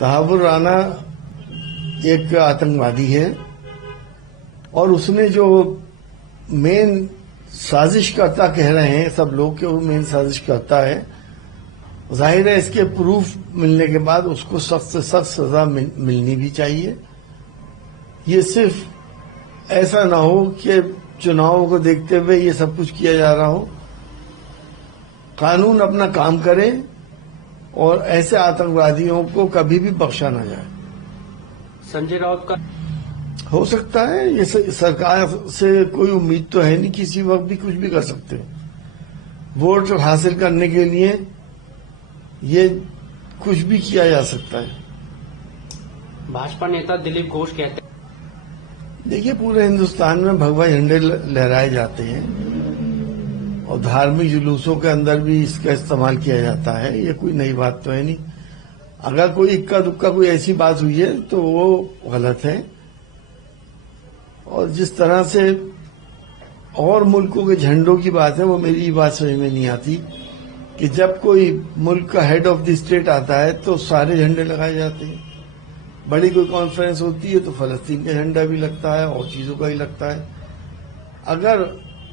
तहावुर राना एक आतंकवादी है और उसने जो मेन साजिशकर्ता कह रहे हैं सब लोग कि वो मेन साजिशकर्ता है। जाहिर है इसके प्रूफ मिलने के बाद उसको सख्त से सख्त सजा मिलनी भी चाहिए। ये सिर्फ ऐसा ना हो कि चुनावों को देखते हुए ये सब कुछ किया जा रहा हो। कानून अपना काम करे और ऐसे आतंकवादियों को कभी भी बख्शा ना जाए। संजय राउत का हो सकता है, ये सरकार से कोई उम्मीद तो है नहीं, किसी वक्त भी कुछ भी कर सकते हैं। वोट हासिल करने के लिए ये कुछ भी किया जा सकता है। भाजपा नेता दिलीप घोष कहते हैं, देखिए पूरे हिंदुस्तान में भगवा झंडे लहराए जाते हैं और धार्मिक जुलूसों के अंदर भी इसका इस्तेमाल किया जाता है। ये कोई नई बात तो है नहीं। अगर कोई इक्का दुक्का कोई ऐसी बात हुई है तो वो गलत है। और जिस तरह से और मुल्कों के झंडों की बात है, वो मेरी बात समझ में नहीं आती कि जब कोई मुल्क का हेड ऑफ द स्टेट आता है तो सारे झंडे लगाए जाते हैं। बड़ी कोई कॉन्फ्रेंस होती है तो फलस्तीन का झंडा भी लगता है और चीजों का ही लगता है। अगर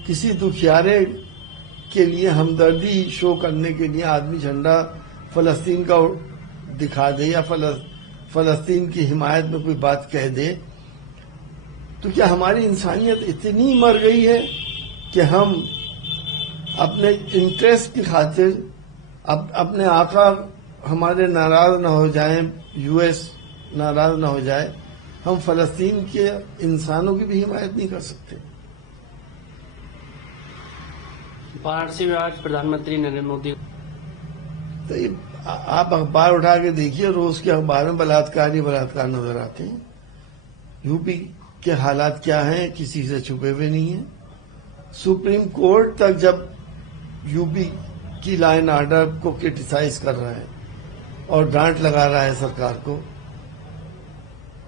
किसी दुखियारे के लिए हमदर्दी शो करने के लिए आदमी झंडा फलस्तीन का दिखा दे या फलस्तीन की हिमायत में कोई बात कह दे, तो क्या हमारी इंसानियत इतनी मर गई है कि हम अपने इंटरेस्ट की खातिर अपने आका हमारे नाराज ना हो जाएं, यूएस नाराज ना हो जाए, हम फलस्तीन के इंसानों की भी हिमायत नहीं कर सकते। वाराणसी में आज प्रधानमंत्री नरेंद्र मोदी, तो आप अखबार उठा के देखिए, रोज के अखबार में बलात्कार ही बलात्कार नजर आते हैं। यूपी के हालात क्या हैं किसी से छुपे हुए नहीं है। सुप्रीम कोर्ट तक जब यूपी की लॉ एंड ऑर्डर को क्रिटिसाइज कर रहा है और डांट लगा रहा है सरकार को,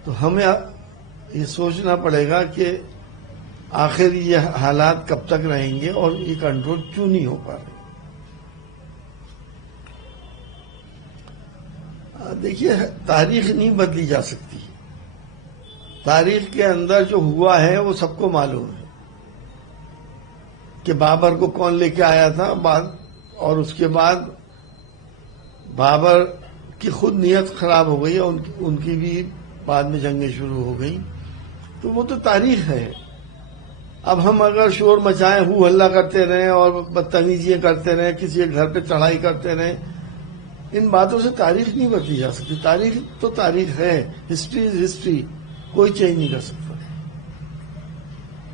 तो हमें ये सोचना पड़ेगा कि आखिर ये हालात कब तक रहेंगे और ये कंट्रोल क्यों नहीं हो पा रहे। देखिए तारीख नहीं बदली जा सकती। तारीख के अंदर जो हुआ है वो सबको मालूम है कि बाबर को कौन लेके आया था और उसके बाद बाबर की खुद नीयत खराब हो गई और उनकी भी बाद में जंगें शुरू हो गई। तो वो तो तारीख है। अब हम अगर शोर मचाएं, हू हल्ला करते रहें और बदतमीजियां करते रहें, किसी के घर पे चढ़ाई करते रहें, इन बातों से तारीख नहीं बदली जा सकती। तारीख तो तारीख है, हिस्ट्री इज हिस्ट्री, कोई चेंज नहीं कर सकता।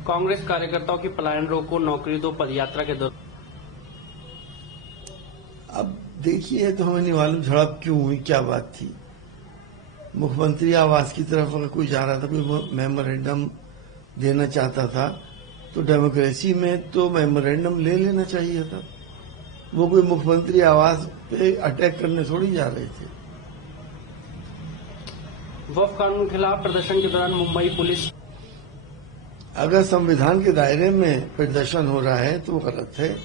कांग्रेस कार्यकर्ताओं की पलायन रोको, नौकरी दो पदयात्रा के दौरान। अब देखिए, तो हमें नहीं मालूम झड़प क्यों हुई, क्या बात थी। मुख्यमंत्री आवास की तरफ अगर कोई जा रहा था, कोई मेमोरेंडम देना चाहता था, तो डेमोक्रेसी में तो मेमोरेंडम ले लेना चाहिए था। वो कोई मुख्यमंत्री आवास पे अटैक करने थोड़ी जा रहे थे। वक्फ कानून के खिलाफ प्रदर्शन के दौरान मुंबई पुलिस, अगर संविधान के दायरे में प्रदर्शन हो रहा है तो वो गलत है।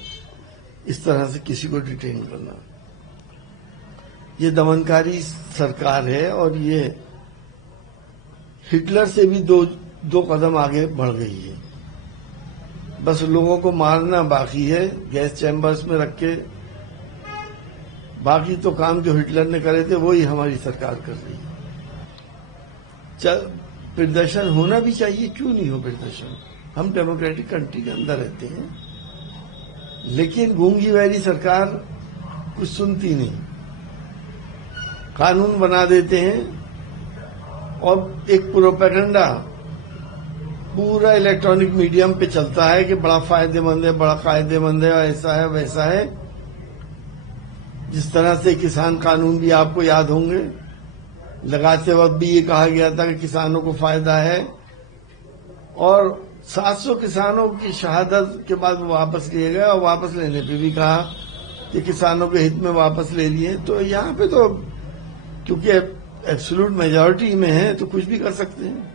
इस तरह से किसी को डिटेन करना, ये दमनकारी सरकार है और ये हिटलर से भी दो कदम आगे बढ़ गई है। बस लोगों को मारना बाकी है, गैस चैम्बर्स में रख के। बाकी तो काम जो हिटलर ने करे थे वही हमारी सरकार कर रही है। प्रदर्शन होना भी चाहिए, क्यों नहीं हो प्रदर्शन। हम डेमोक्रेटिक कंट्री के अंदर रहते हैं, लेकिन गूंगी वैरी सरकार कुछ सुनती नहीं। कानून बना देते हैं और एक प्रोपेगेंडा पूरा इलेक्ट्रॉनिक मीडियम पे चलता है कि बड़ा फायदेमंद है, बड़ा फायदेमंद है, ऐसा है वैसा है। जिस तरह से किसान कानून भी आपको याद होंगे, लगाते वक्त भी ये कहा गया था कि किसानों को फायदा है, और 700 किसानों की शहादत के बाद वो वापस लिए गए और वापस लेने पे भी कहा कि किसानों के हित में वापस ले लिए। तो यहाँ पे तो क्योंकि एब्सोल्यूट मेजॉरिटी में है तो कुछ भी कर सकते हैं।